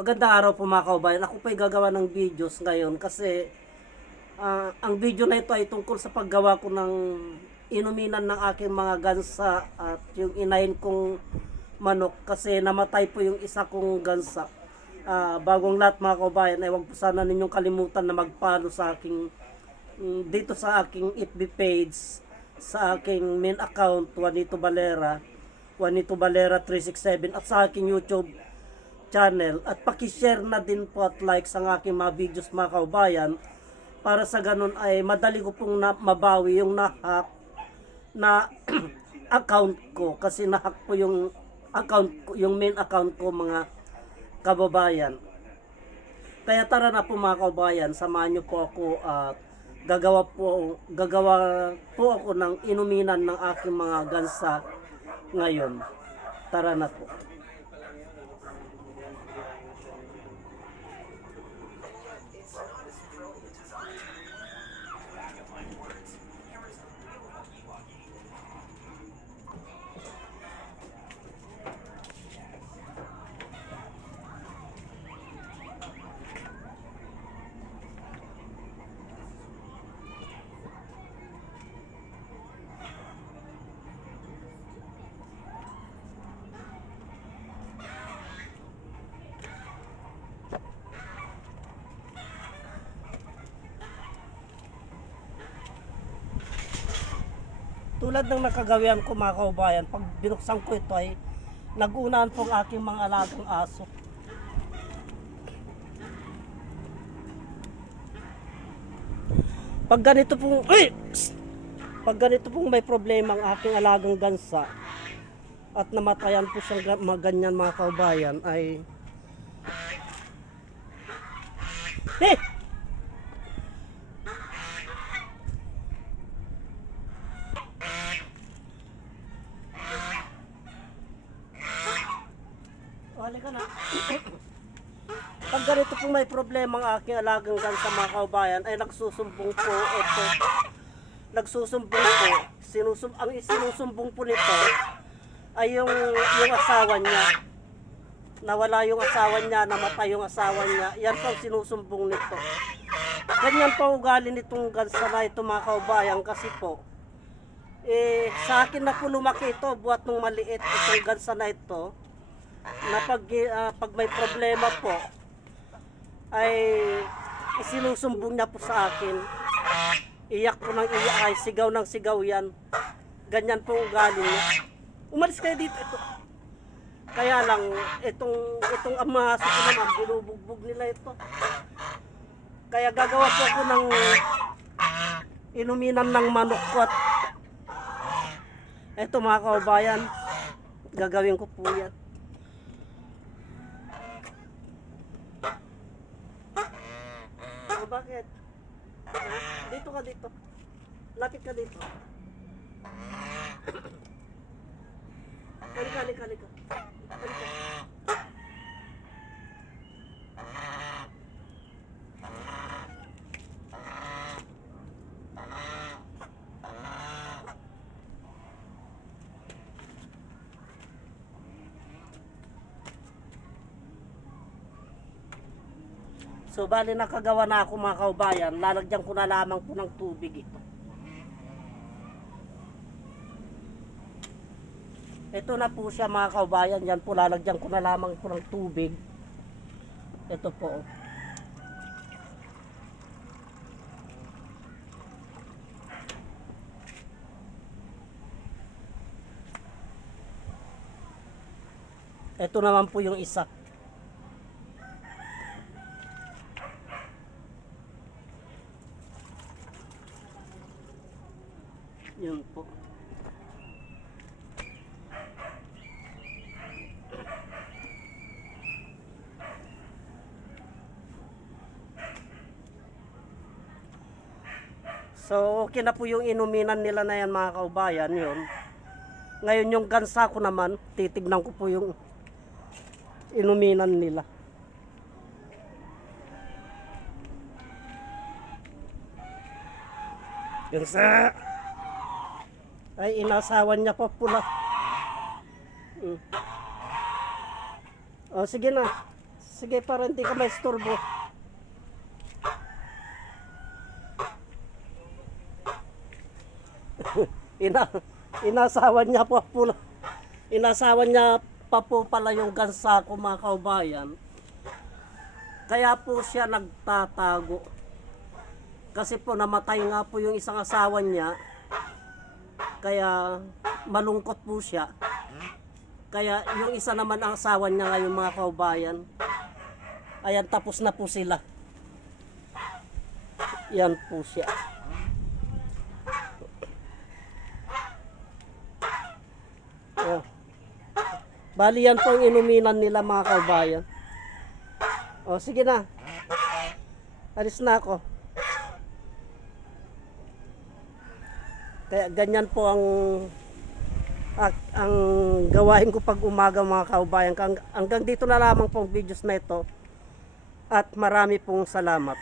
Magandang araw po mga kaubayan. Ako po'y gagawa ng videos ngayon kasi ah, ang video na ito ay tungkol sa paggawa ko ng inuminan ng aking mga gansa at yung inahin kong manok kasi namatay po yung isa kong gansa. Ah, bagong lahat mga kaubayan ay huwag po sana ninyong kalimutan na mag-follow sa aking mm, dito sa aking FB page sa aking main account Juanito Valera Juanito Valera 367 at sa aking YouTube channel at paki-share na din po at like sa aking mga videos mga kaubayan para sa ganun ay madali ko pong na, mabawi yung nahack na account ko kasi nahack po yung account ko, yung main account ko mga kababayan. Kaya tara na po mga kaubayan, samahan niyo po ako at gagawa po gagawa po ako ng inuminan ng aking mga gansa ngayon. Tara na po. Tulad ng nakagawian ko mga kaubayan, pag binuksan ko ito ay nagunaan po ang aking mga alagang aso. Pag ganito pong, ay! Pag ganito pong may problema ang aking alagang gansa at namatayan po siyang ga- mga ganyan mga kaubayan ay Eh! O, halika na. Pag ganito pong may problema ang aking alagang gansa mga kaubayan ay nagsusumbong po ito. Nagsusumbong po. Sinusum ang isinusumbong po nito ay yung, yung asawa niya. Nawala yung asawa niya, namatay yung asawa niya. Yan po ang sinusumbong nito. Ganyan po ugali nitong gansa na ito mga kaubayan kasi po eh, sa akin na po lumaki ito, buhat nung maliit itong gansa na ito, na pag, ah, pag may problema po, ay isinusumbong niya po sa akin. Iyak po ng iyak, ay sigaw ng sigaw yan. Ganyan po ugali niya. Umalis kayo dito. Ito. Kaya lang, itong, itong amaso ko naman, binubugbog nila ito. Kaya gagawa po ako ng inuminan ng manok at eto mga kaubayan, gagawin ko po yan. Bakit? Dito ka dito. Lapit ka dito. Halika, halika. Halika. So bali nakagawa na ako mga kaubayan, lalagyan ko na lamang po ng tubig ito. Ito na po siya mga kaubayan, yan po lalagyan ko na lamang po ng tubig. Ito po. oh. Ito naman po yung isa. Yun po. So, okay na po yung inuminan nila na yan mga kaubayan, yun. Ngayon yung gansa ko naman, titignan ko po yung inuminan nila. Gansa! Ay, inasawan niya pa pula. Mm. O, sige na. Sige, para hindi ka maisturbo. Ina, inasawan niya po po, inasawan niya pa po pala yung gansa ko mga kaubayan. Kaya po siya nagtatago. Kasi po namatay nga po yung isang asawa niya. Kaya malungkot po siya. Kaya yung isa naman ang asawa niya ngayon mga kaubayan. Ayan, tapos na po sila. Yan po siya. Oh. Bali yan po ang inuminan nila mga kaubayan. O sige na. Alis na ako. Kaya ganyan po ang ang, ang gawain ko pag umaga mga kaubayan. Hang- Hanggang dito na lamang po ang videos na ito. At marami pong salamat.